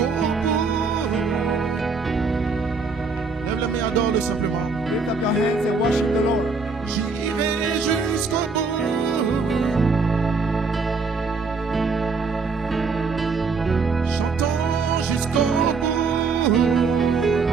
jusqu'au bout. Lève la main, adore-le simplement. Lift up your hands and worship the Lord. J'irai jusqu'au bout. Chantons jusqu'au bout.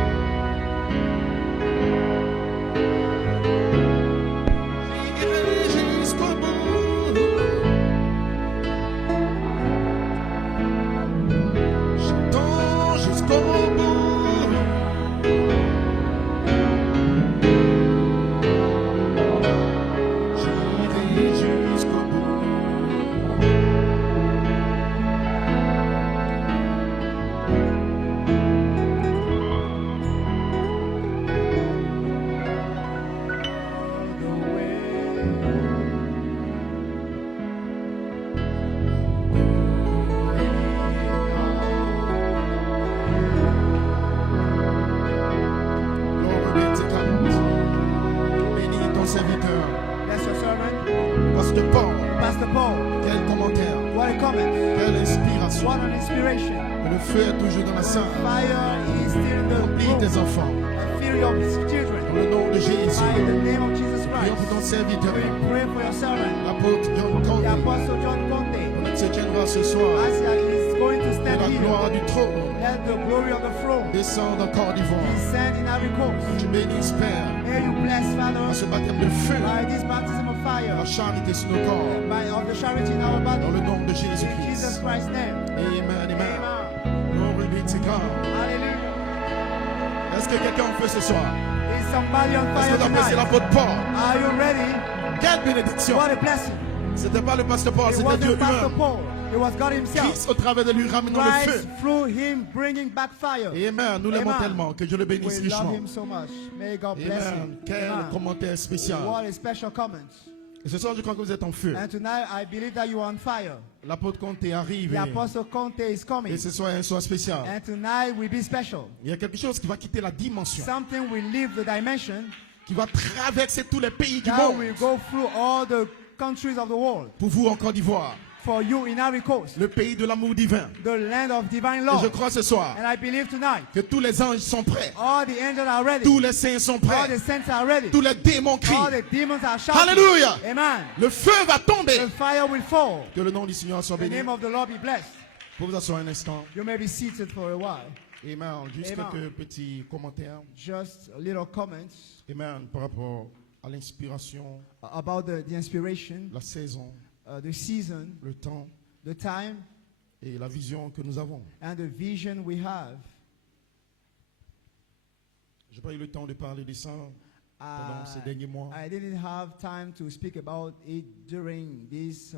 Pastor Paul. Quel commentaire, What a comment. quelle inspiration. What an inspiration. Le feu est toujours dans la salle. Fire is still in the Remplis room. tes enfants. Fill your children. Dans le nom de Jésus. By the name of Jesus Prions Christ. pour ton serviteur. We pray for your servant. L'apôtre John The Conte. Apostle John Conte. On se tiendra ce soir. As he is going to Que stand la gloire here, du trône let the glory of the throne descende en Côte d'Ivoire. descend in every coast. Tu bénisses, Père, May you bless, à Father, ce baptême de feu, by this baptism of fire, la charité sur nos corps, by of the charity in our body. dans le nom de In Jesus Jésus-Christ. Christ's name. Amen, amen. Amen. Glory be to God. Hallelujah. Est-ce que quelqu'un en fait ce soir? Is somebody on Est-ce fire que d'après c'est tonight? l'apôtre Paul? Are you ready? Quelle bénédiction! What a blessing. C'était pas le pasteur Paul, It c'était Dieu wasn't Pastor lui-même. Paul. It was God himself. Christ au travers de lui ramenant le Christ feu. through him bringing back fire. Amen. Nous l'aimons Amen. tellement que Dieu le bénisse We love richement. him so much. May God bless Amen. him. Quel Amen. commentaire spécial. What a special comment. Et ce soir, je crois que vous êtes en feu. And tonight I believe that you are on fire. L'apôtre Conte arrive. The Apostle Conte is coming. Et ce soir est un soir spécial. And tonight will be special. Il y a quelque chose qui va quitter la dimension, Something will leave the dimension qui va traverser tous les pays du that monde will go through all the countries of the world. pour vous en Côte d'Ivoire, For you in Ivory Coast, le pays de l'amour divin. the land of divine Et love. je crois ce soir And I believe tonight, que tous les anges sont prêts, all the angels are ready. tous les saints sont All prêts, the saints are ready. tous les démons All crient. the demons are shouting. Alléluia! Amen. Le feu va tomber. The fire will fall. Que le nom du Seigneur soit The béni. name of the Lord be blessed. Pour vous asseoir un instant. You may be seated for a while. Amen. Juste Amen. quelques petits commentaires. Just a little comments Amen. Par rapport à l'inspiration, about the inspiration, la saison, the season, le temps the time, et la vision que nous avons. and the vision we have. Je n'ai pas eu le temps de parler de ça pendant ces derniers mois, I didn't have time to speak about it during this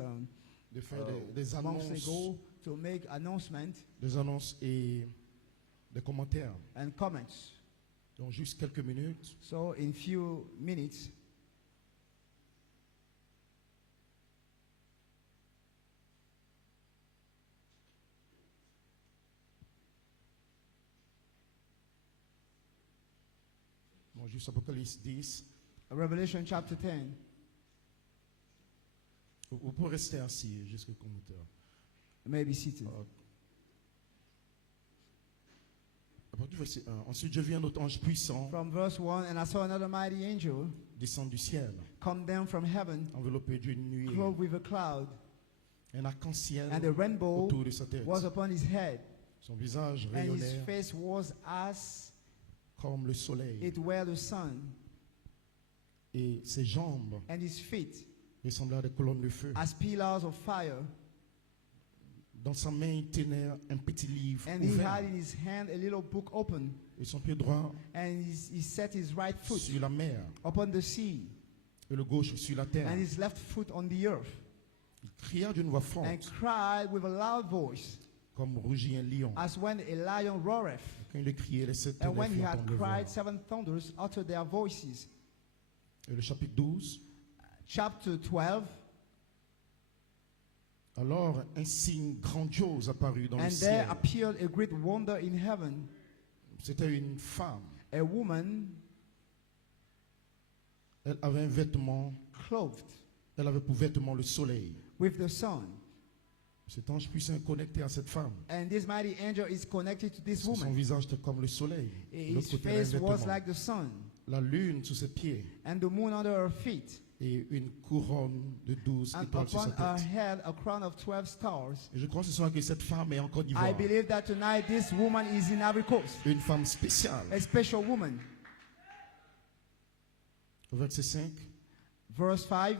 de faire des months annonces, ago to make announcement et des commentaires. and comments. Donc juste quelques minutes. So in few minutes, Bon, juste Apocalypse 10. Revelation chapter 10. Vous pouvez rester assis jusqu'au commentaire. You may be seated. À partir du verset 1. Ensuite, je vis un autre ange puissant From verse 1, and I saw another mighty angel descendre du ciel, come down from heaven, enveloppé d'une nuée, clothed with a cloud, un arc-en-ciel and a rainbow autour de sa tête. was upon his head, Son visage and his rayonnait face was as comme le soleil, it were the sun, et ses jambes and his feet ressemblaient à des colonnes de feu. as pillars of fire. Dans sa main, il tenait un petit livre And he ouvert, had in his hand a little book open, et son pied droit and he set his right foot sur la mer, upon the sea, et le gauche sur la terre. and his left foot on the earth, Il cria d'une voix and forte, cried with a loud voice, comme rugit un lion. as when a lion roareth. Quand il a crié, les sept And when he ténèbres had entendirent cried, voix. 7 thunders uttered their voices. Et le chapitre 12. Chapter 12. Alors, un signe grandiose apparut dans le And ciel. there appeared a great wonder in heaven, C'était une femme. a woman Elle avait un vêtement. clothed Elle avait pour vêtement le soleil. with the sun. Cet ange puissant est connecté à cette femme. And this mighty angel is connected to this Son woman. visage était comme le soleil. De His l'autre côté, elle a un face was vêtement. like the sun, La lune sous ses pieds and the moon under her feet, et une couronne de 12 and étoiles sur upon sa her tête. head a crown of 12 stars. Et je crois ce soir que cette femme est en Côte d'Ivoire. I believe that tonight this woman is in Ivory Coast, Une femme spéciale. a special woman. Au verset 5. Verse 5,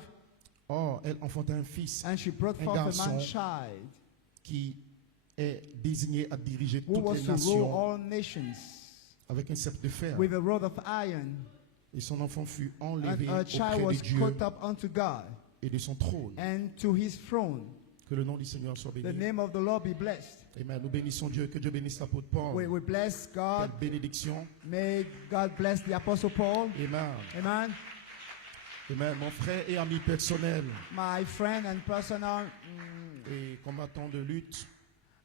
Or, elle enfanta un fils and she brought Un forth a garçon man-child qui est désigné à diriger who toutes was les to rule nations all nations avec un sceptre de fer. with a rod of iron. Et son enfant fut And enlevé a child auprès was de Dieu caught up unto God et de son trône. and to his throne. Que le nom du Seigneur soit The béni. name of the Lord be blessed. Amen. Nous bénissons Dieu. Que Dieu bénisse l'apôtre Paul. We bless God. Quelle bénédiction. May God bless the Apostle Paul. Amen. Amen. Amen. Mon frère et ami personnel My friend and personal, et combattant de lutte,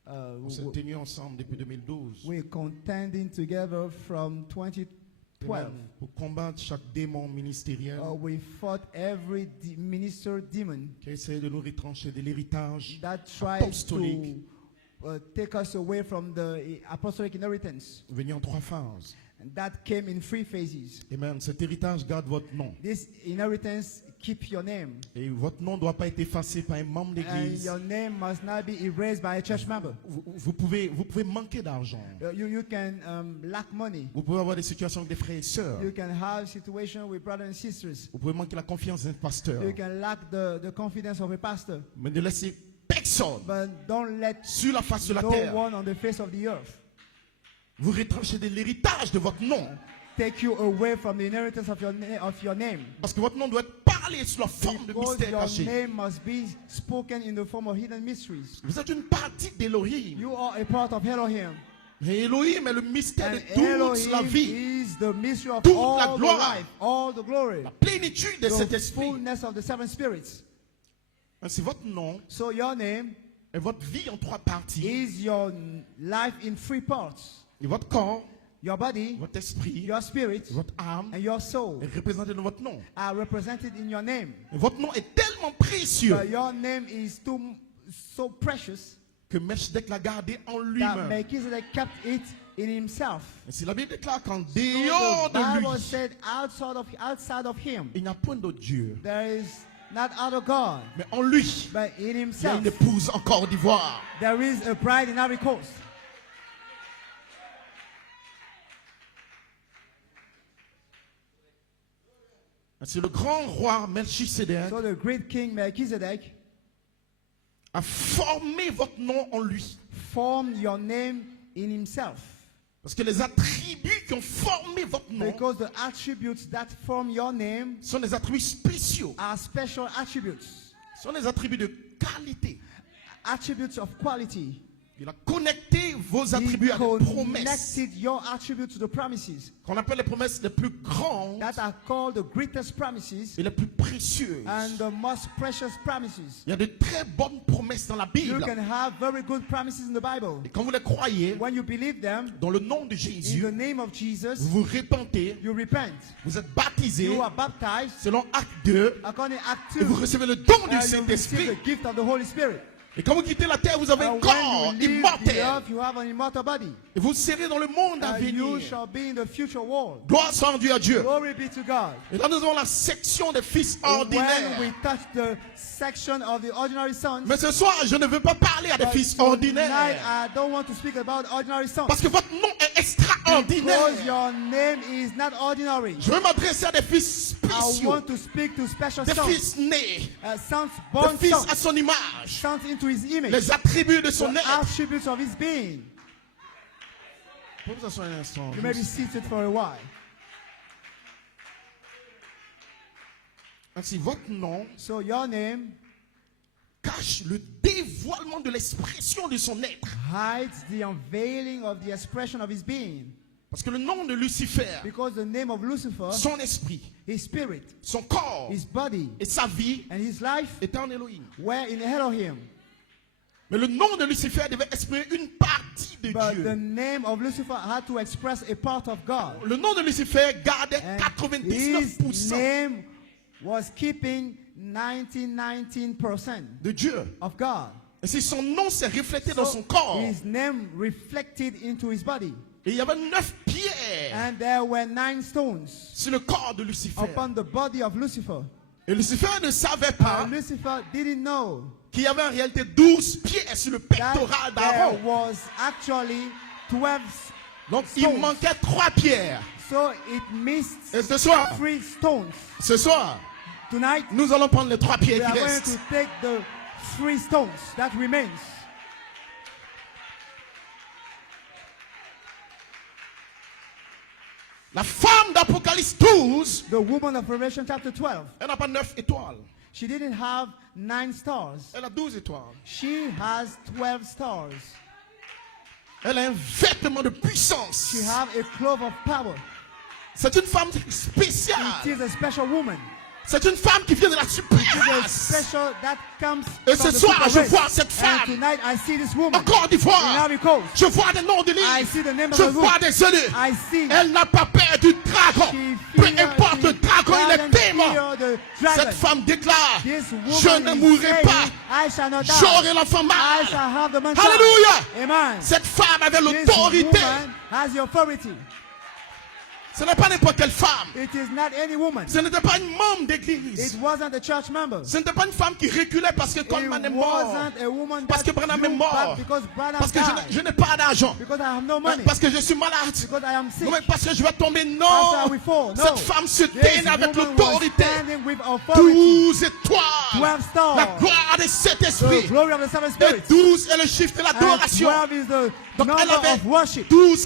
on s'est we- tenus ensemble depuis 2012. we're contending together from 2012. Amen. Pour combattre chaque démon ministériel We fought every minister demon qui a essayé de nous retrancher de l'héritage that tries apostolique to take us away from the apostolic inheritance. venu en 3 phases. And that came in 3 phases. Amen. Cet héritage garde votre nom. This inheritance keep your name. Et votre nom ne doit pas être effacé par un membre And d'église. your name must not be erased by a church member. Vous pouvez manquer d'argent. You can lack money. Vous pouvez avoir des situations avec des frères et sœurs. You can have situation with brothers and sisters. Vous pouvez manquer la confiance d'un pasteur. You can lack the confidence of a pastor. Mais ne laissez personne But don't let sur la face de la no terre one on the face of the earth vous retrancher de l'héritage de votre nom. take you away from the inheritance of your name. Parce que votre nom doit être parlé sous la forme de Because mystère your caché. name must be spoken in the form of hidden mysteries. Vous êtes une partie d'Elohim. You are a part of Elohim. Et Elohim est le mystère And de toute la Elohim vie. is the mystery of Toute all la the gloire. life, all the glory, La plénitude de cet the esprit. fullness of the 7 spirits. C'est votre nom So your name et votre vie en 3 parties. is your life in 3 parts. Et votre corps, Your body, votre esprit, your spirit, votre âme and your soul est représenté dans votre nom. are represented in your name. Et votre nom est tellement précieux But your name is so precious que Melchizedek l'a gardé en that lui-même. Melchizedek kept it in himself. Et si la Bible déclare qu'en So dehors the de Bible lui, said outside of him, il n'y a point d'autre Dieu. there is not other God, Mais en lui, but in il y a himself, une épouse en Côte d'Ivoire. there is a bride in Ivory Coast. C'est le grand roi Melchizedek So the great king Melchizedek a formé votre nom en lui. formed your name in himself. Parce que les attributs qui ont formé votre nom Because the attributes that form your name sont des attributs spéciaux. are special attributes, Ce sont des attributs de qualité. attributes of quality. Il a connecté vos attributs He à des promesses connected your attributes to the promises qu'on appelle les promesses les plus grandes that are called the greatest promises et les plus précieuses. and the most precious promises. Il y a de très bonnes promesses dans la You Bible. can have very good promises in the Bible. Et quand vous les croyez, When you believe them, dans le nom de in Jésus, the name of Jesus, vous vous repentez, you repent. vous êtes baptisé You are baptized selon Acte 2 according to Act et vous 2, recevez le don du and you receive Saint-Esprit. the gift of the Holy Spirit. Et quand vous quittez la terre, vous avez un And corps when you leave the immortel. earth, you have an immortal body. Et vous serez dans le monde à You venir. shall be in the future world. Gloire soit rendue à Dieu. Glory be to God. Et là, nous avons la section des fils When we ordinaires. touch the section of the ordinary sons, Mais ce soir, je ne veux pas parler à des but fils tonight ordinaires. I don't want to speak about ordinary sons. Parce que votre nom est extraordinaire. Because your name is not ordinary. Je veux m'adresser à des fils I spéciaux. want to speak to special Des sons. fils nés. Sons born Des fils sons. à son image. Sons into his image. Les attributs de son The être. attributes of his being. Pouvez vous asseoir un instant. You may be seated for a while. Ainsi, votre nom So your name cache le dévoilement de l'expression de son être. hides the unveiling of the expression of his being. Parce que le nom de Lucifer, Because the name of Lucifer, son esprit, his spirit, son corps his body, et sa vie and his life étaient en Elohim. were in Elohim. Mais le nom de Lucifer devait exprimer une partie de But the Dieu. name of Lucifer had to express a part of God. Le nom de Lucifer gardait And 99% his name was keeping 19% de Dieu. of God. Et si son nom s'est reflété dans son corps, his name reflected into his body. et il y avait 9 pierres And there were 9 stones sur le corps de Lucifer. upon the body of Lucifer. Et Lucifer ne savait pas And Lucifer didn't know qu'il y avait en réalité 12 pierres sur le pectoral that there d'Aaron. was actually 12. Donc il stones. manquait 3 pierres. So it missed Et ce soir, 3 stones. Tonight, nous allons prendre les 3 we pierres are qui going restent. to take the 3 stones that remains. La femme d'Apocalypse 12, The woman of Revelation chapter 12, elle n'a pas 9 étoiles. she didn't have 9 stars. Elle a 12 étoiles. She has 12 stars. Elle a un vêtement de puissance. She have a cloth of power. C'est une femme spéciale. It is a special woman. C'est une femme qui vient de la It is a super-race. special that comes Et from ce the soir, super je race. vois cette And femme tonight I see this en woman Côte in d'Ivoire. Ivory Coast. Je vois des noms de I livres. see the name of Je the book. vois des élus. I see Elle n'a pas peur du dragon. she Peu fear- importe le she dragon, il est doesn't démon. fear the dragon. Cette femme déclare, This je woman ne is mourrai saying, pas. I shall not die. J'aurai l'enfant I mâle. shall have the man Alléluia. child. Amen. Cette femme avait This l'autorité. woman has the authority. Ce n'est pas n'importe quelle femme. It is not any woman. Ce n'était pas une membre It d'église. wasn't a church member. Ce n'était pas une femme qui reculait parce que It Coleman est mort. wasn't a woman Parce that que Branham est drew mort. back because Branham Parce que died. je n'ai pas d'argent. Because I have no money. Parce que je suis malade. Because I am sick. Non, mais parce que je vais tomber. That's Non. how we fall. No. Cette femme se This tenait avec woman was l'autorité. standing with authority. 12 étoiles. 12 stars. La gloire des sept esprits. The glory of the seven Et spirits. 12 est le chiffre de And l'adoration. 12 is the Donc elle number avait of worship. 12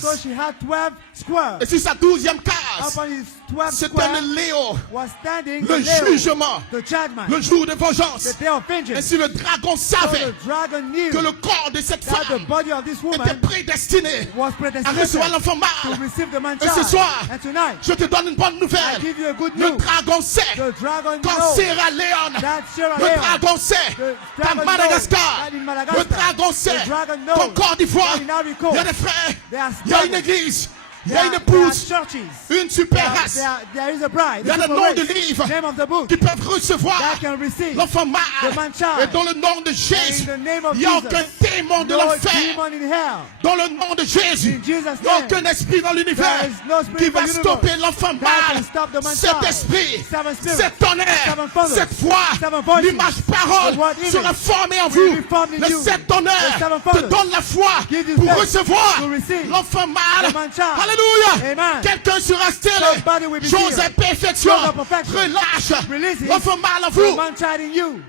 So cases. she had 12 squares. Et sur sa 12e case, Upon his 12 c'était squares le Léo. was standing Le the Leo, jugement. the judgment, Le jour de vengeance. the day of Et vengeance. si le dragon So savait the dragon knew que le corps de cette that the femme body of this était woman prédestiné was à predestinated recevoir l'enfant to mâle. receive the man Et ce child. soir, And tonight, je te donne une bonne I nouvelle. give you a good Le news. dragon sait The dragon quand knows Sierra Leone, that Sierra le Leone, dragon sait the qu'à dragon Madagascar, knows that in Madagascar, le dragon sait the dragon qu'en knows Côte d'Ivoire, that in Ivory il y a Coast, des frères, there are il y a une brothers, église, il y a there une are- there are épouse, churches, une super race there is a bride, Il y a a le super nom race, de livre name of the book, qui peuvent recevoir that can receive l'enfant the mâle. man child. Et dans le nom de Jésus, in the name of il n'y a Jesus. aucun démon de No l'enfer. demon in hell. Dans le nom de Jésus, In Jesus' il n'y a name. aucun esprit dans l'univers There is no spirit qui in the va universe stopper l'enfant that mâle. can stop the man Cet child. esprit, Seven spirits, cet tonnerre, seven thunders, cette foi, seven voices, l'image parole the word image sera formée en will vous. be formed in Le you. sept tonnerre The seven te thunders donne la foi give you pour faith recevoir to receive l'enfant mâle. the man child. Alléluia. Amen. Quelqu'un sera scellé. Somebody will be Chose healed. à perfection. Chose à perfection. Relâche Release it. l'enfant mâle en The vous. man child in you.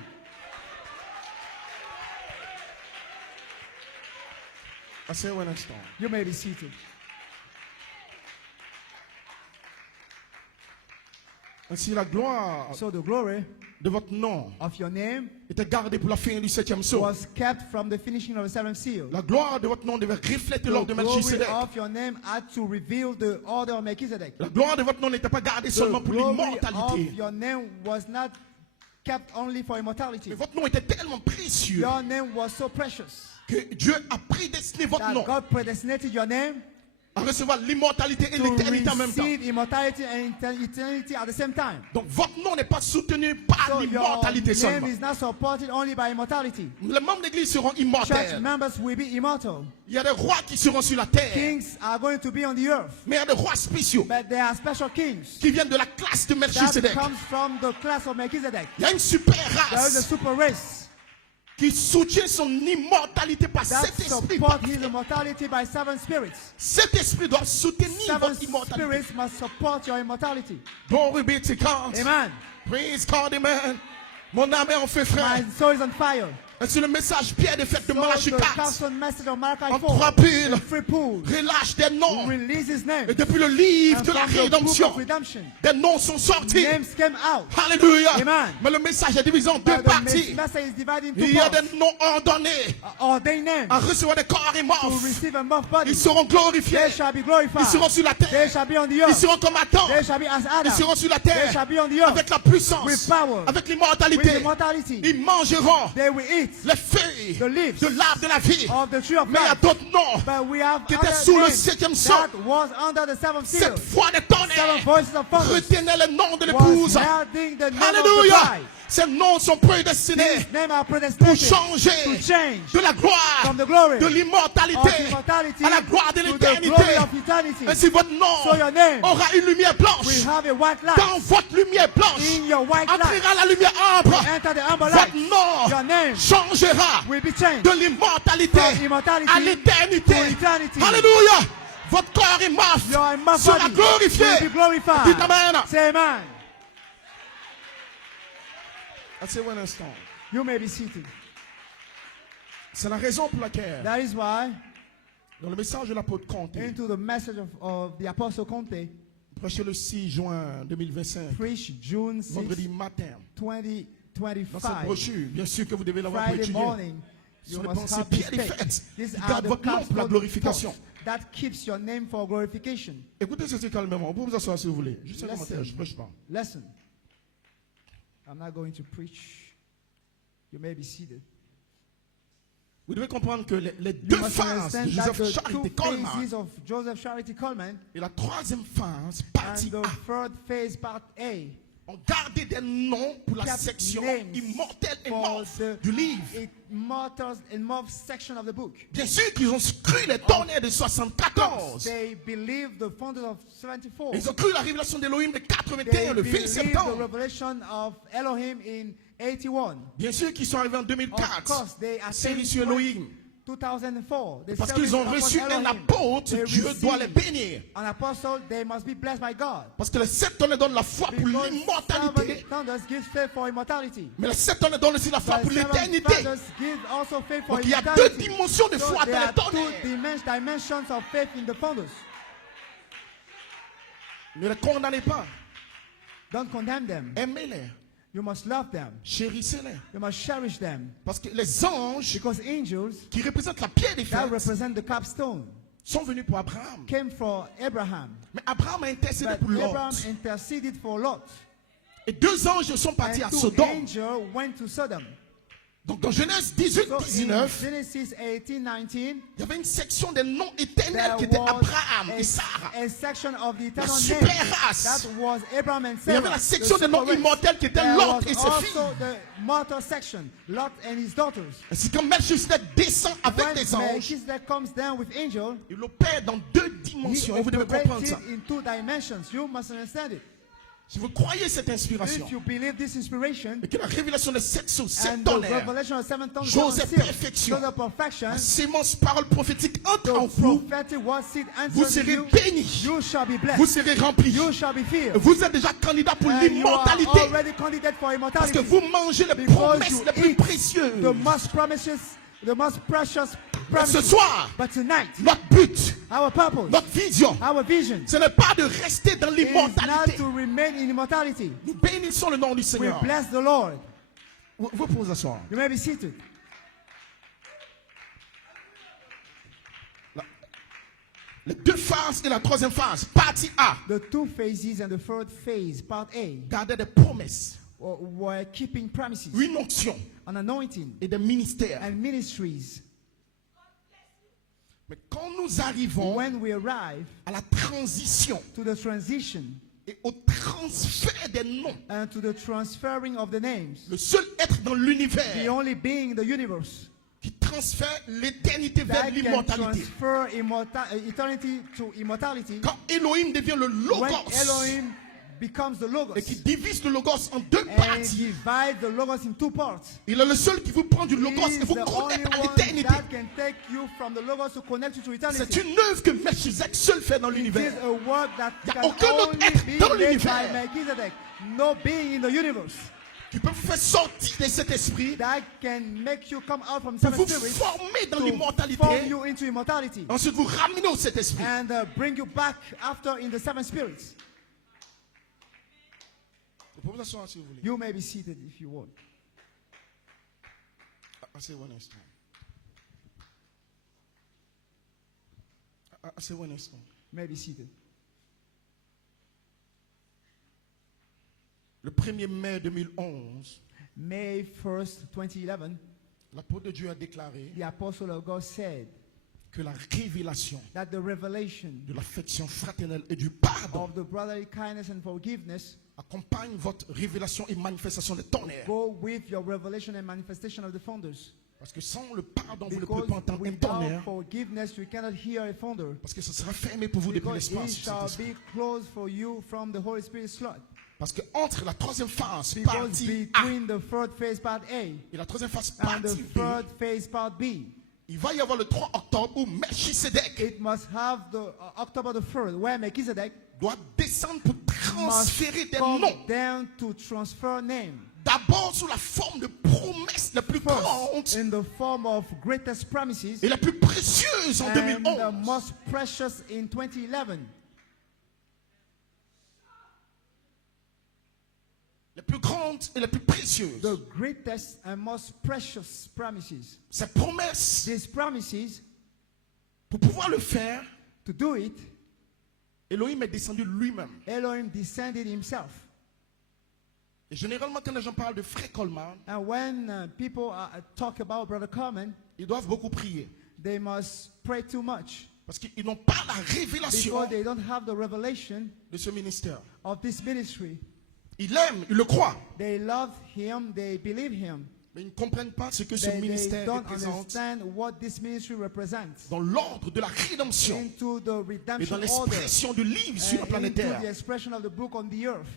Asseyez-vous un instant. You may be seated. Ainsi la gloire So the glory de votre nom of your name était gardée pour la fin du 7e sceau. was kept from the finishing of the seventh seal. La gloire de votre nom devait refléter The l'ordre de glory Melchisedec. of your name had to reveal the order of Melchizedek. La gloire de votre nom n'était pas gardée The seulement pour glory of l'immortalité. your name was not kept only for immortality. Mais votre nom était tellement précieux Your name was so precious que Dieu a prédestiné votre that nom God predestinated your name à recevoir l'immortalité et to l'éternité en même temps. receive immortality and eternity at the same time. Donc votre nom n'est pas soutenu par So your l'immortalité name seulement. is not supported only by immortality. Les membres d'église seront Church immortels. members will be immortal. Il y a des rois qui seront sur la terre. Kings are going to be on the earth. Mais il y a des rois spéciaux But there are special kings qui viennent de la classe de that Melchisedec. comes from the class of Melchizedek. Il y a une super There is a race super race qui soutient son immortalité par that cet esprit. support his immortality by seven spirits. Cet esprit doit soutenir Seven votre immortalité. spirits must support your immortality. Glory be to God. Amen. Praise God, amen. Mon âme est en feu, frère. My soul is on fire. Et sur le message Pierre de fête de So Malachi the 4, gospel message of Malachi en 4, trois piles, the free pool, relâche des noms. release his name. Et depuis le livre And de la from the book rédemption, of redemption, des noms sont sortis. names came out. Alléluia. Amen. Mais le message est divisé en deux But parties. the message is divided into Il y a parts. des noms ordonnés Ordained names à recevoir des corps to immenses. receive a morph body. Ils seront glorifiés. They shall be Ils glorified. seront sur la They terre. shall be on the Ils earth. seront comme Adam. They shall be as Ils Adam. seront sur la They shall terre be on the earth avec la puissance, with power, avec with l'immortalité. immortality. Ils mangeront They will eat seeds les feuilles the leaves de l'arbre de la vie. of the tree of Mais il y a life. d'autres noms But we have qui étaient other sous le names septième sceau. that was under the seventh seal. Cette voix de tonnerre Seven voices of thunder retenait le nom de was l'épouse. heralding the name of the Alléluia. bride. Ces noms sont prédestinés These names are pour predestinated changer to change de la gloire, from the glory de of l'immortalité immortality à la gloire de to the glory l'éternité. of eternity. Ainsi votre nom So your name aura une lumière blanche. will have a white light. Quand votre lumière blanche In your white light entrera la lumière ambre, enter the amber light. votre nom Your name changera will be changed de l'immortalité from immortality à l'éternité. to eternity. Alléluia. Votre corps est mort Your immortal sera body glorifié. will be glorified. Dites amen. Say amen. Asseyez-vous un instant. You may be seated. C'est la raison pour laquelle, That is why, dans le message de l'apôtre Comte, into the message of the Apostle Conte, prêché le 6 juin 2025, preached June 6, vendredi matin, dans cette 2025, brochure, bien sûr que vous devez l'avoir Friday étudié. morning. Ce You sont les must pensées have this pierres et faith. faites These qui are gardent the votre nom pour la capstone glorification. thoughts that keeps your name for glorification. Écoutez ceci calmement. Vous pouvez vous asseoir si vous voulez. Juste un Listen. commentaire, je ne prêche pas. Listen. I'm not going to preach. You may be seated. Vous devez comprendre que les You deux must phases de understand that Joseph the Charity two Coleman phases of Joseph Charity Coleman et la troisième phase, and partie the A, third phase, part A, ont gardé des noms pour la kept section names immortelle et for morte the du livre. immortals and morph section of the book. Bien sûr qu'ils ont cru les tonnerres de 74. They believe the founders of 74. Ils ont cru la révélation d'Élohim de They 81, le 20 believe the septembre. revelation of Elohim in 81. Bien sûr qu'ils sont arrivés en Of 2004. course, they Série attended sur Elohim. 2004. They Parce celebrate qu'ils ont upon reçu un Elohim. apôtre, They Dieu doit les receive bénir. an apostle, they must be blessed by God. Parce que les 7 tonnerres donnent la foi pour Because l'immortalité. 7 thunders give faith for immortality. Mais les 7 tonnerres donnent aussi la foi But pour 7 l'éternité. thunders give also faith for Donc il y a deux eternity. dimensions de So foi there dans les are two tonnerres. dimensions of faith in the thunders. Ne les condamnez pas. Don't condemn them. Aimez-les. You must love them. Chérissez-les. You must cherish them. Parce que les anges Because angels qui représentent la pierre des that fêtes represent the capstone sont venus pour Abraham. came for Abraham. Mais Abraham a intercédé But pour Abraham Lot. interceded for Lot. Et 2 anges sont partis And à 2 Sodome. angels went to Sodom. Donc dans Genèse 18, So in 19, Genesis 18, 19, il y avait une section des noms éternels there qui était was Abraham et Sarah. a section of the eternal super name race. that was Abraham and Il y Sarah. avait la the section des noms super race. immortels qui était There Lot was et ses filles. also the mortal section, Lot and his daughters. Et c'est quand Melchizedek descend avec When les anges, Melchizedek comes down with angel, il opère dans 2 he dimensions. Et vous devez comprendre operated ça. in 2 dimensions. You must understand it. Si vous croyez cette inspiration, If you believe this inspiration et que la révélation de 7 sur 7 and the tonnerres, revelation of 7 tongues Joseph perfection, the perfection, la sémence parole prophétique entre en the vous, prophetic word seed vous answers serez you, bénis, you shall be blessed. vous serez remplis. You shall be filled. Vous êtes déjà candidat pour And you are l'immortalité. already candidate for Parce que immortality. vous mangez les Because promesses you les plus eat précieuses. the most precious Mais ce promises. soir, But tonight, notre but, our purpose, notre vision, our vision ce n'est pas de rester dans is not l'immortalité. to remain in immortality. Nous bénissons le nom du We Seigneur. bless the Lord. Vous pouvez vous asseoir. You may be seated. Les 2 phases et la 3e phase, partie A, The 2 phases and the 3rd phase, part A, gardaient des promesses, were keeping promises, une onction an anointing, et des ministères. and ministries. Mais quand nous arrivons When we arrive à la transition to the transition et au transfert des noms, and to the transferring of the names, le seul être dans the l'univers only being in the universe qui transfère l'éternité vers that can l'immortalité. transfer eternity to immortality, Quand Elohim devient le when logos Elohim becomes the Logos et qui divise le logos en 2 and parties, divide the Logos in 2 parts. il est le seul qui vous prend du He logos is et vous the only connecte à one l'éternité. that can take you from the Logos to connect you to C'est eternity. une œuvre que Melchizedek seul fait dans It is l'univers. a work that Il y a can aucun autre only être be dans made by l'univers Melchizedek. No being in the universe Qui peut vous faire sortir de cet esprit that can make you come out from pour seven vous spirits former dans to l'immortalité. form you into immortality Ensuite, vous ramenez au Saint-Esprit. and bring you back after in the 7 spirits. Vous pouvez vous asseoir si vous voulez. You may be seated if you want. Asseyez-vous un instant. Asseyez-vous un instant. You may be seated. Le 1er mai 2011, May 1st, 2011, L'apôtre de Dieu a déclaré the apostle of God said que la révélation that the revelation de l'affection fraternelle et du pardon of the brotherly kindness and forgiveness accompagne votre révélation et manifestation des tonnerres. go with your revelation and manifestation of the thunders. Parce que sans le pardon, vous ne pouvez Because pas entendre un without tonnerre. forgiveness, you cannot hear a thunder. Parce que ça sera fermé pour vous depuis Because it l'espace. shall be closed for you from the Holy Spirit's slot. Parce que entre la troisième phase, Because partie A, between the third phase, part A, et la troisième phase, and the partie B, third phase, part B, il va y avoir le 3 octobre où Melchisedec it must have the October the 3rd, where Melchizedek doit descendre pour transférer must des come noms. down to transfer name. D'abord sous la forme de promesses la plus grande First, in the form of greatest promises et la plus précieuse en and the 2011. most precious in 2011. Les plus grandes et les plus précieuses. The greatest and most precious promises. Ces promesses, These promises, pour pouvoir le faire, to do it, Elohim est descendu lui-même. Elohim descended himself. Et généralement, quand les gens parlent de frère Coleman, And when people talk about Brother Coleman, ils doivent beaucoup prier. they must pray too much Parce qu'ils n'ont pas la révélation because they don't have the revelation de ce ministère. of this ministry. Ils l'aiment, ils le croient. They love him, they believe him. Mais ils ne comprennent pas ce que ce They ministère don't représente understand what this ministry represents dans l'ordre de la rédemption into the et dans redemption order l'expression du livre sur la and planète into Terre. the expression of the book on the earth.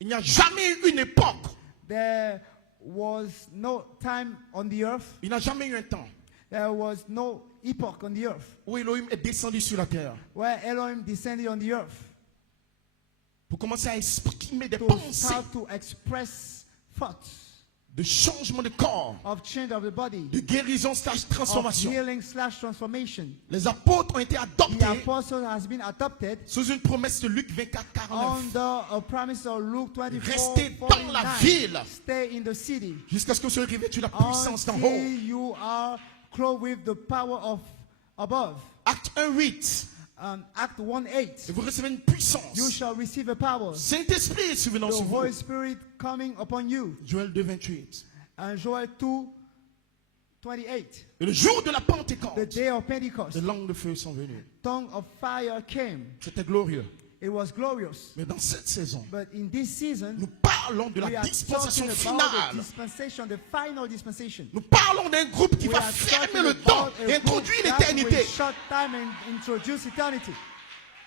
Il n'y a jamais eu une époque, There was no time on the earth. il n'y a jamais eu un temps There was no epoch on the earth où Elohim est descendu sur la terre where Elohim descended on the earth pour commencer à exprimer des to pensées start to express thoughts de changement de corps, of change of the body, de guérison / of transformation. healing / transformation. Les apôtres ont été The adoptés apostle has been adopted sous une promesse de Luc 24, 49. under a promise of Luke 24, Restez dans la 49. ville Stay in the city jusqu'à ce que vous soyez revêtus de la puissance d'en haut. until you are clothed with the power of above. Acte 1, 8. Act 1:8. Et vous recevez une puissance. You shall receive a power. Saint-Esprit est survenant The sur vous. Holy Spirit coming upon you. Joël 2, 28. And Joel 2:28. Et le jour de la Pentecôte, The day of Pentecost, des langues de feu sont venues. tongue of fire came. C'était glorieux. It was glorious. Mais dans cette saison, But in this season, nous parlons de we la are dispensation talking about the finale. dispensation, the final dispensation. Nous parlons d'un groupe qui We va are fermer talking le temps about a et group introduire that l'éternité. will shut time and introduce eternity.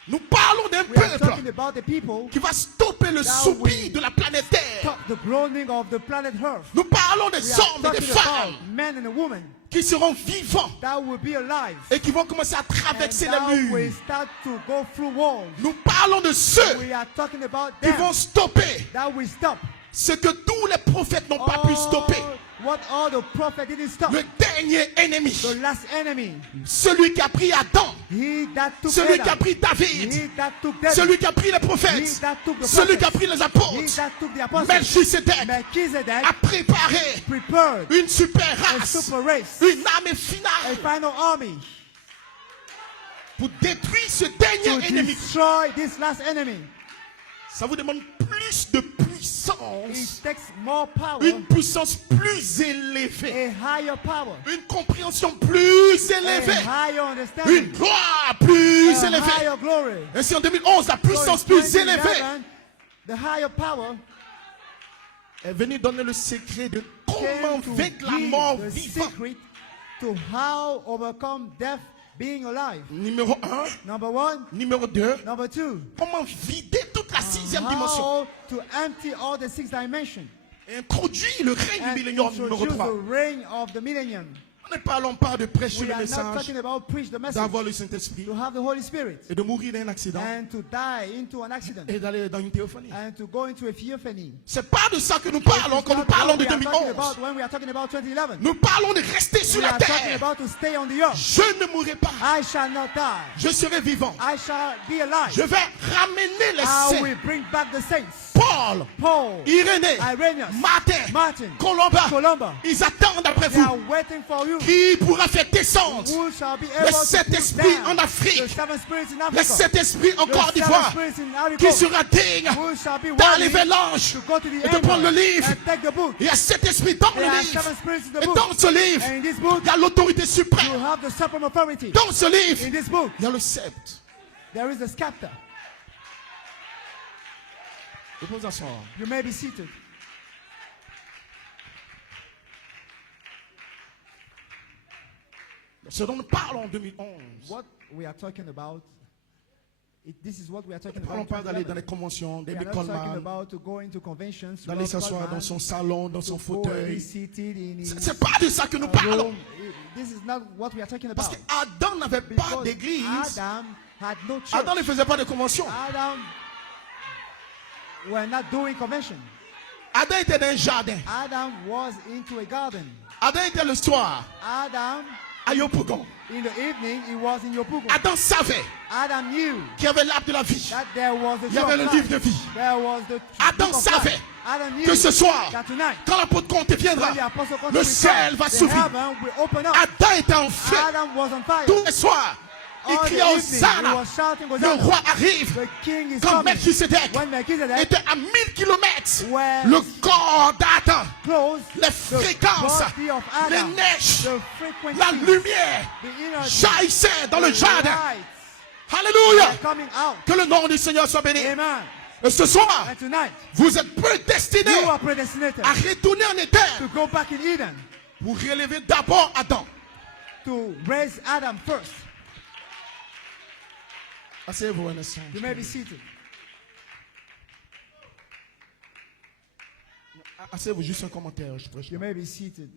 Nous parlons d'un We are talking peuple about the people qui va stopper le that soupir will de la planète Terre. stop the groaning of the planet Earth. Nous parlons des We are hommes et des talking femmes about men and women qui seront vivants that will be alive et qui vont commencer à and traverser that les will murs. start to go through walls. Nous parlons de ceux We are talking about qui them vont stopper that will stop ce que tous les prophètes n'ont pas pu stopper. what all the prophets didn't stop. Le dernier ennemi, The last enemy, celui qui a pris Adam, he that took celui qui a Adam, pris David, he that took David, celui qui a pris les he prophètes, that took the celui qui a prophets, pris les he apôtres. that took the apostles, Melchisedec Melchizedek a préparé prepared une super a race, super race, une armée a finale final army pour détruire ce to dernier ennemi. destroy this last enemy. Ça vous demande plus de It puissance, takes more power, une puissance plus élevée, a higher power, une compréhension plus a élevée, higher une understanding, gloire plus a élevée. higher glory. Ainsi en 2011, la So in puissance plus 2011, élevée the higher power est venue donner le secret de comment came to vaincre la give mort the vivante. secret to how overcome death being alive. Numéro 1, Number one. numéro 2, Number two. comment vider toute la sixième dimension How to empty all the sixth dimension et introduire le règne and du millénium numéro introduce 3. the reign of the millennium. Ne parlons pas de prêcher We le are not message, talking about preach the message, d'avoir le Saint-Esprit to have the Holy Spirit et de mourir d'un accident and to die into an accident et d'aller dans une théophanie. and to go into a theophany. C'est pas de ça que nous parlons quand nous parlons de What we are talking 2011. about when we are talking about 2011. Nous parlons de rester sur We la are talking terre. about to stay on the earth. Je ne mourrai pas. I shall not die. Je serai vivant. I shall be alive. Je vais ramener les I saints will bring back the saints. pour Paul, Paul, Irénée, Irenaeus, Martin, Martin, Colomba, ils attendent après they are vous. waiting for you. Qui pourra faire descendre Who shall be le able to Saint-Esprit put down en Afrique, the seven spirits in le Africa, Saint-Esprit en the Côte seven d'Ivoire, spirits in Ivory qui Coast, sera digne who shall be d'aller worthy vers l'ange to go to the et de prendre le angel livre. and take the book. Il y a Saint-Esprit dans There le are livre. seven spirits in the Et book. dans ce livre, And in this book, il y a l'autorité you suprême. have the supreme authority. Dans ce In livre, this book, il y a le sceptre. there is the scepter. Vous pouvez vous asseoir. You may be seated. Ce dont nous parlons en 2011. What we are talking about, this is what we are talking Ne parlons about. pas d'aller dans les conventions, des We are not talking Coleman, about to go into conventions, d'aller s'asseoir dans son salon, dans son fauteuil. C'est pas de ça que nous parlons. This is not what we are talking Parce about. qu'Adam n'avait pas Because d'église. Adam had no church. Adam ne faisait pas de convention. Adam were not doing convention. Adam était dans un jardin. Adam was into a garden. Adam était le soir Adam, à Yopougon. in the evening, he was in Yopougon. Adam savait Adam knew qu'il y avait l'arbre de la vie. that there was the Il y avait le tree of livre de life. vie. There was the Adam book of savait life. Adam knew que ce soir, that tonight, quand l'apôtre Comte viendra, when the apostle comes le to ciel return, va the s'ouvrir. heaven will open up. Adam était en feu. Adam was on fire. Tous les soirs, il All the criait evening, he Hosanna. was shouting, Le Hosanna. roi arrive. The king is Quand coming. Melchisedec When Melchizedek était à 1000 kilomètres, was le corps d'Adam, close, les fréquences, the body of les Adam, neiges, the frequencies, la lumière the energy, jaillissait dans le the jardin. lights Alléluia. are coming out. Que le nom du Seigneur soit béni. Amen. Et ce soir, And tonight, vous êtes prédestinés you are predestinated à retourner en to Éden go back in Eden, pour relever d'abord Adam. to raise Adam first. Asseyez-vous un instant. You may be seated. Asseyez-vous, juste un commentaire. Je prêche. You may be seated.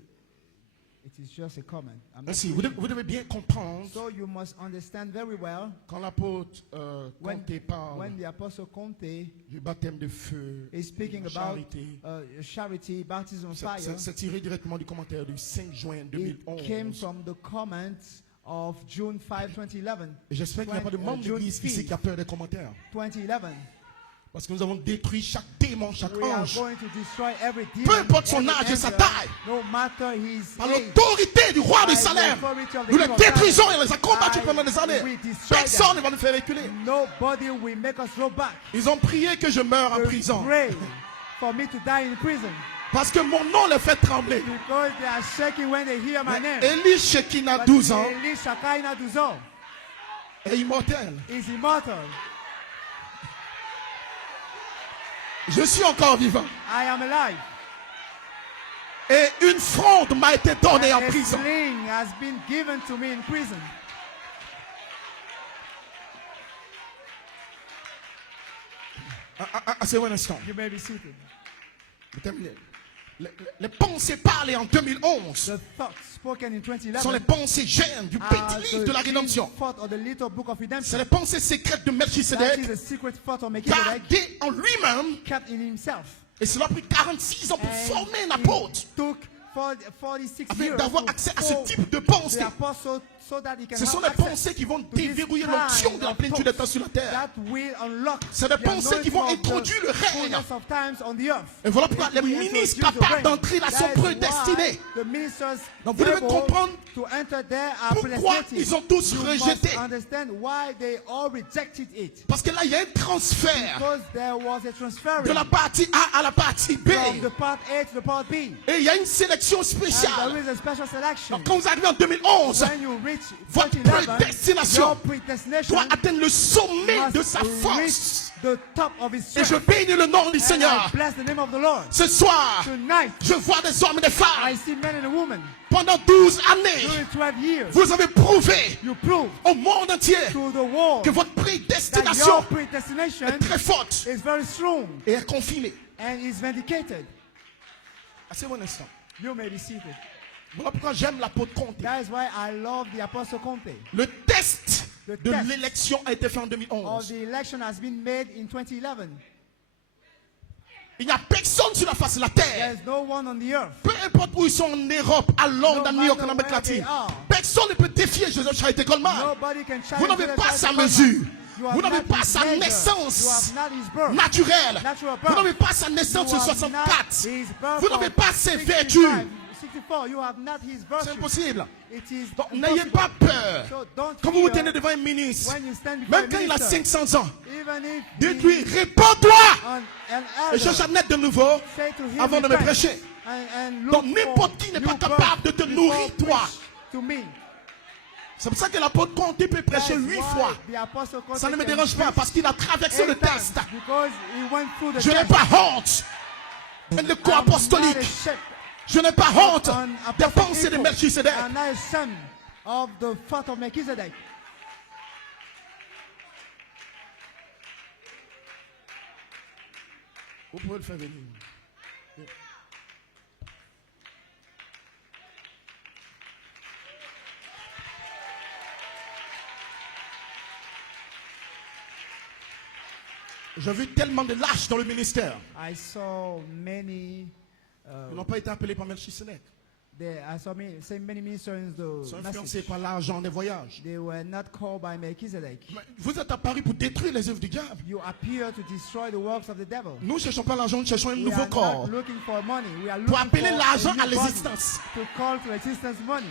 It is just a comment. I'm not Merci. preaching. Vous devez bien comprendre So you must understand very well quand l'apôtre when, Comte parle when the Apostle Conte du baptême de feu, is speaking de about charité. charity, baptism of fire. C'est tiré directement du commentaire du 5 juin It came 2011. from the comments of June 5, 2011. Et j'espère qu'il n'y a pas de membre June d'église ici 5th, qui a peur des commentaires. 2011. Parce que nous avons détruit chaque démon, chaque We are ange. going to destroy every demon, Peu importe son every âge et sa angel, taille. no matter his Par age. l'autorité du roi de By the Salem, authority of the nous les king of détruisons Salem. et les a combattus I pendant des années. will destroy Personne them. ne va nous faire reculer. Nobody will make us go back. Ils ont prié que je meure en They prison. pray for me to die in prison Parce que mon nom les fait trembler. because they are shaking when they hear my name. Élie Shekinah, But 12 ans, Eli Shakaina Duzo est immortel. is immortal. Je suis encore vivant. I am alive. Et une fronde m'a été donnée en And a prison. sling has been given to me in prison. Asseyez-vous un instant. You may be seated. Je termine. Les pensées parlées en 2011 The thoughts spoken in sont les 2011 pensées gênes du petit livre de la rédemption. thought of the little book of C'est redemption. les pensées secrètes de That Melchisedec, is a secret thought of Melchizedek gardées en lui-même. kept in himself. Et cela a pris 46 ans pour And former un it apôtre, took 46 afin years d'avoir to accès à ce form type de the pensée. apostle so that he can Ce sont have des access pensées qui vont to this déverrouiller kind l'onction de la of plénitude des temps thoughts sur la terre. that will unlock C'est des the pensées qui vont anointing of the introduire le règne. fullness of times on the earth. Et voilà pourquoi les We ministres introduce the capables reign. d'entrer là sont That is prédestinés. why the ministers Donc vous devez able comprendre to enter there are pourquoi predestinated. ils ont tous You rejeté. must understand why they all rejected it. Parce que là, il y a un transfert Because there was a transferring de la partie A à la partie B. from the part A to the part B. Et il y a une sélection And spéciale. there is a special selection. Donc quand vous arrivez en 2011, When you reach votre 2011, prédestination your predestination doit atteindre le sommet must de sa reach force. the top of his Et je strength. bénis le nom du And Seigneur. I bless the name of the Lord. Ce soir, Tonight, je vois des hommes et des I femmes. see men and women Pendant 12 années, during 12 years. vous avez prouvé You prove au monde entier to the world que votre that prédestination your predestination est très forte is very strong et est confirmée. and is vindicated. Asseyez-vous un instant. You may be seated. Voilà pourquoi j'aime l'apôtre Comte. That is why I love the Apostle Conte. Le test The de test l'élection a été fait en Of 2011. the election has been made in 2011. Il n'y a personne sur la face de la terre. There's no one on the earth. Peu importe où ils sont en Europe, à Londres, à No New York, en matter Amérique where they latine. are. Personne ne peut défier Joseph Charité Coleman. Nobody can Vous challenge n'avez the pas Christ sa of God. mesure. You have Vous n'avez not pas his sa measure. naissance You have not his birth. naturelle. Natural Vous n'avez birth. pas sa naissance You de have 64. not his birth Vous n'avez of pas ses 65, vertus. 64. You have not his birth. C'est impossible. It is Donc n'ayez impossible. pas peur. So don't Quand vous vous fear tenez devant un ministre, when you stand before même a quand il a minister. 500 ans, Even if dites-lui, he réponds-toi. an Et elder, je net de nouveau say to him, avant de me repent prêcher. and look Donc n'importe qui for n'est pas new capable de birth te before nourrir, toi. preach to me. C'est pour ça que l'apôtre Comté peut prêcher That's 8 why fois. the apostle Conte Ça ne me can dérange pas preach parce qu'il a traversé le 8 times test. because he went through the Je n'ai test. pas honte de I'm corps not apostolique. ashamed Je n'ai pas honte on des apostolic pensées de equal. Melchisedec. I'm not ashamed of the thought of Melchizedek. Vous pouvez le faire venir. J'ai vu tellement de lâches dans le ministère. I saw many. Ils n'ont pas été appelés par Melchisedec. I saw many ministers in Ils sont the influencés message. par l'argent des voyages. They were not called by Melchizedek. Mais vous êtes apparus pour détruire les œuvres du diable. You appear to destroy the works of the devil. Nous ne cherchons pas l'argent, nous cherchons un We nouveau are corps. not looking for money. We are Pour looking appeler for l'argent a à new body l'existence. to call to existence money.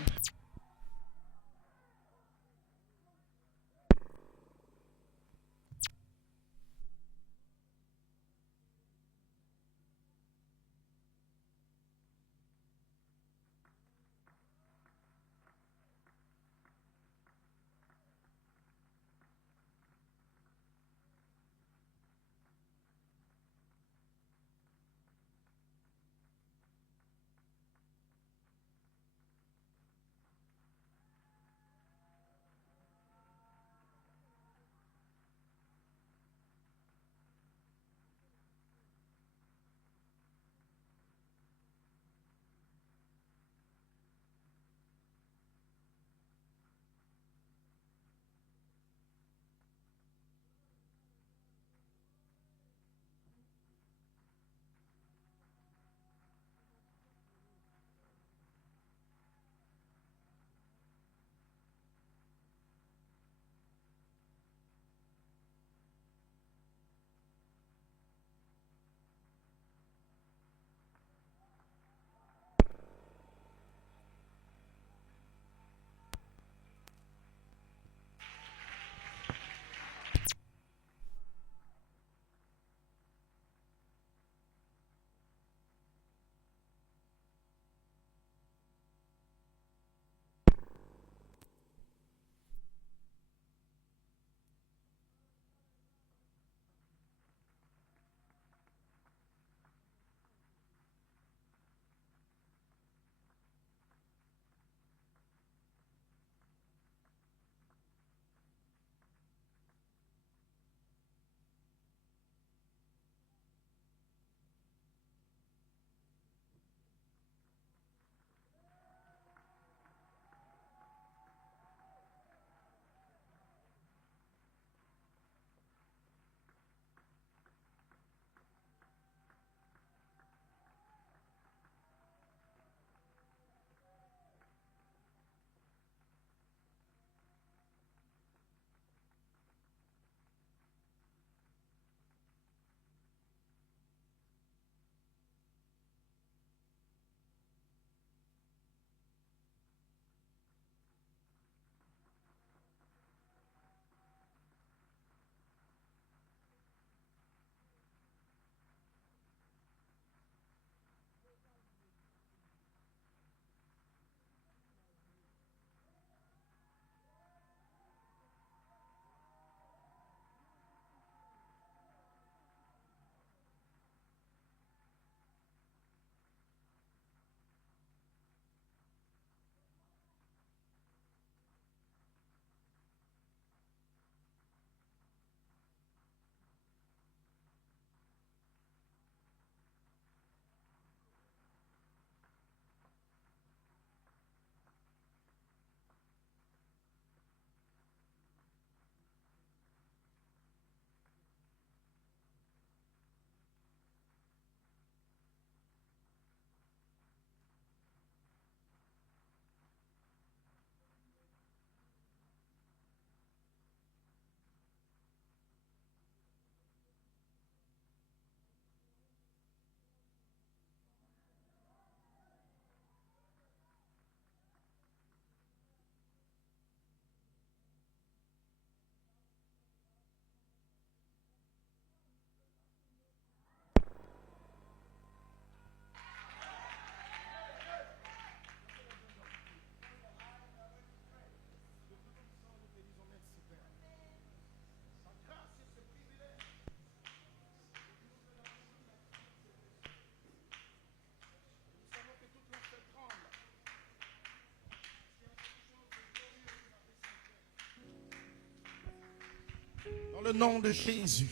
le nom de Jésus.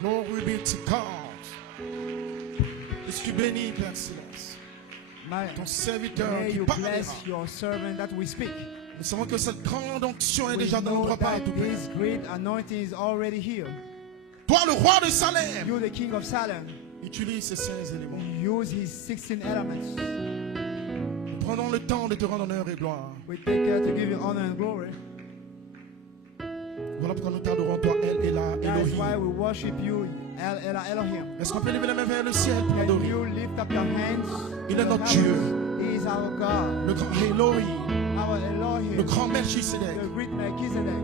Glory be to God. Je suis béni, Père Céleste. Ton serviteur May qui you parlera. bless your servant that we speak. Nous savons que cette grande onction est We déjà dans know notre part, that tout Père. this great anointing is already here. Toi, le roi de Salem, You, the king of Salem, utilise ces 16 éléments. use his 16 elements. Prenons le temps de te rendre honneur et gloire. We take care to give you honor and glory. Voilà pourquoi nous t'adorons, toi, El Ela That is why Elohim. we worship you, El Ela Elohim. Est-ce qu'on peut lever les mains vers le ciel pour Can adorer? you lift up your hands? Il to est the notre heavens? Dieu, He is our God, le grand Elohim, our le Elohim, grand Melchisedec. the great Melchizedek.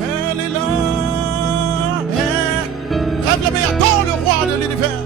Elle est là. Lève la main, adore le roi de l'univers.